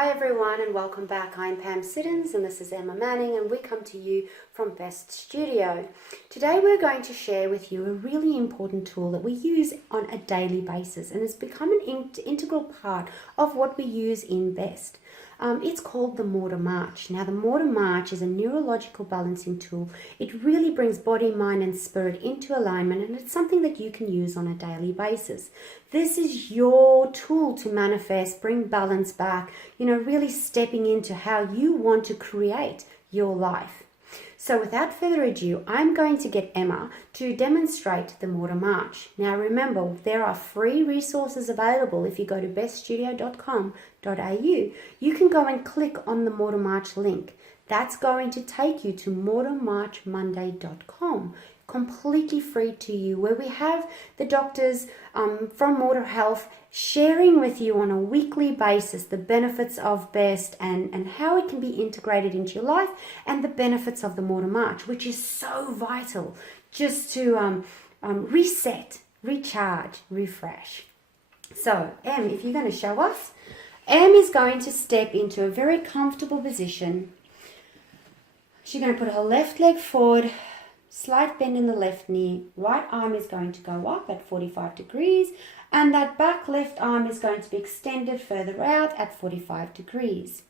Hi everyone and welcome back. I'm Pam Siddons and this is Emma Manning and we come to you from Best Studio. Today we're going to share with you a really important tool that we use on a daily basis and it's become an integral part of what we use in Best. It's called the Morter March. Now the Morter March is a neurological balancing tool. It really brings body, mind and spirit into alignment and it's something that you can use on a daily basis. This is your tool to manifest, bring balance back, really stepping into how you want to create your life. So without further ado, I'm going to get Emma to demonstrate the Morter March. Now remember, there are free resources available. If you go to beststudio.com.au, you can go and click on the Morter March link. That's going to take you to mortermarchmonday.com. Completely free to you, where we have the doctors from Morter Health sharing with you on a weekly basis the benefits of Best and how it can be integrated into your life and the benefits of the Morter March, which is so vital just to reset, recharge, refresh. So Em, if you're going to show us, Em is going to step into a very comfortable position. She's going to put her left leg forward, slight bend in the left knee, right arm is going to go up at 45 degrees and that back left arm is going to be extended further out at 45 degrees.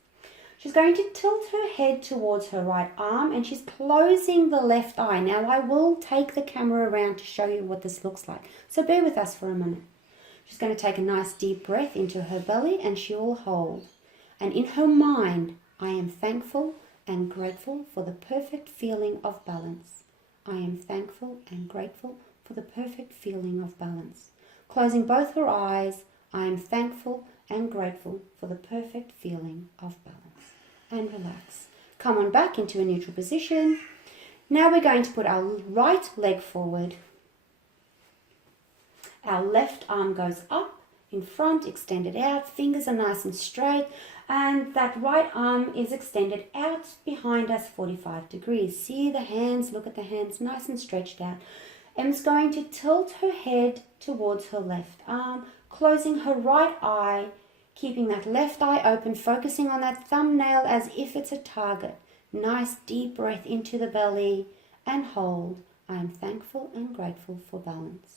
She's going to tilt her head towards her right arm and she's closing the left eye. Now I will take the camera around to show you what this looks like, so bear with us for a minute. She's going to take a nice deep breath into her belly and she will hold. And in her mind, I am thankful and grateful for the perfect feeling of balance. I am thankful and grateful for the perfect feeling of balance. Closing both her eyes, I am thankful and grateful for the perfect feeling of balance. And relax. Come on back into a neutral position. Now we're going to put our right leg forward. Our left arm goes up in front, extended out, fingers are nice and straight, and that right arm is extended out behind us 45 degrees. See the hands, look at the hands, nice and stretched out. Em's going to tilt her head towards her left arm, closing her right eye, keeping that left eye open, focusing on that thumbnail as if it's a target. Nice deep breath into the belly and hold. I am thankful and grateful for balance.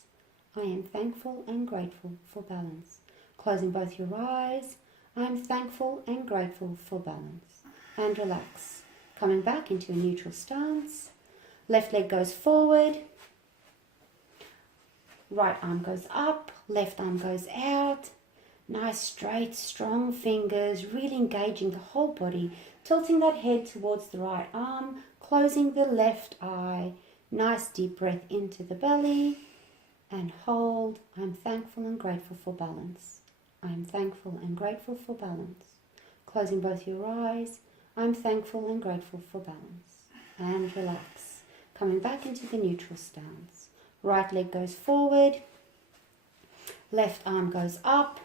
I am thankful and grateful for balance. Closing both your eyes, I am thankful and grateful for balance. And relax. Coming back into a neutral stance. Left leg goes forward. Right arm goes up. Left arm goes out. Nice straight, strong fingers, really engaging the whole body. Tilting that head towards the right arm. Closing the left eye. Nice deep breath into the belly. And hold. I'm thankful and grateful for balance. I'm thankful and grateful for balance. Closing both your eyes. I'm thankful and grateful for balance. And relax. Coming back into the neutral stance. Right leg goes forward. Left arm goes up.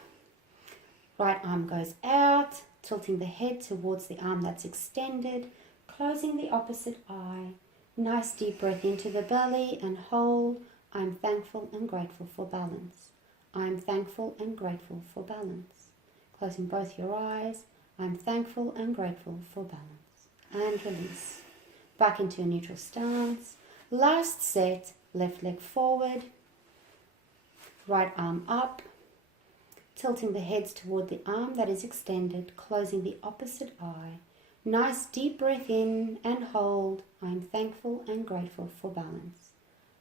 Right arm goes out. Tilting the head towards the arm that's extended. Closing the opposite eye. Nice deep breath into the belly and hold. I'm thankful and grateful for balance. I'm thankful and grateful for balance. Closing both your eyes. I'm thankful and grateful for balance. And release. Back into a neutral stance. Last set. Left leg forward. Right arm up. Tilting the heads toward the arm that is extended. Closing the opposite eye. Nice deep breath in and hold. I'm thankful and grateful for balance.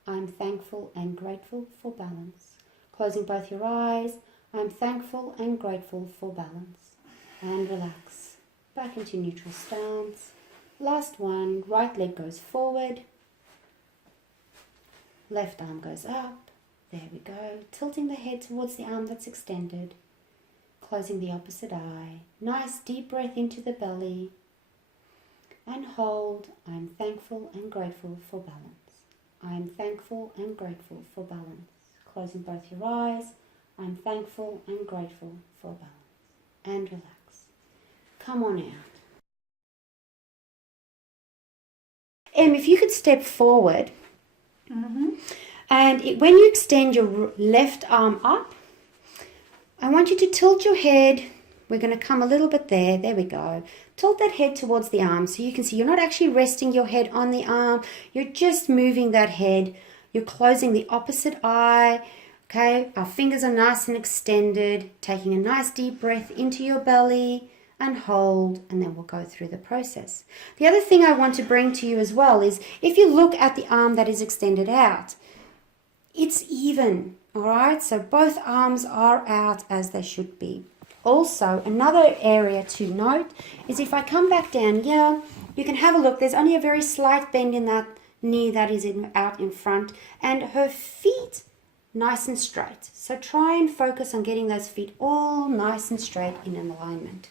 I'm thankful and grateful for balance. Closing both your eyes, I'm thankful and grateful for balance. And relax. Back into neutral stance. Last one, right leg goes forward. Left arm goes up. There we go. Tilting the head towards the arm that's extended. Closing the opposite eye. Nice deep breath into the belly. And hold. I'm thankful and grateful for balance. I am thankful and grateful for balance. Closing both your eyes. I'm thankful and grateful for balance. And relax. Come on out. Em, if you could step forward. And when you extend your left arm up, I want you to tilt your head We're going to come a little bit there. There we go. Tilt that head towards the arm so you can see you're not actually resting your head on the arm. You're just moving that head. You're closing the opposite eye. Okay, our fingers are nice and extended. Taking a nice deep breath into your belly and hold, and then we'll go through the process. The other thing I want to bring to you as well is if you look at the arm that is extended out, it's even, all right? So both arms are out as they should be. Also, another area to note is if I come back down here, you can have a look. There's only a very slight bend in that knee that is out in front, and her feet nice and straight. So try and focus on getting those feet all nice and straight in alignment.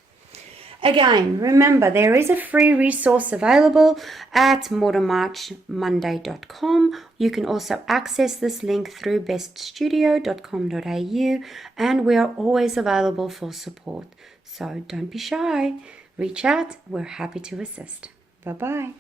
Again, remember, there is a free resource available at mortermarchmonday.com. You can also access this link through beststudio.com.au, and we are always available for support. So don't be shy. Reach out. We're happy to assist. Bye-bye.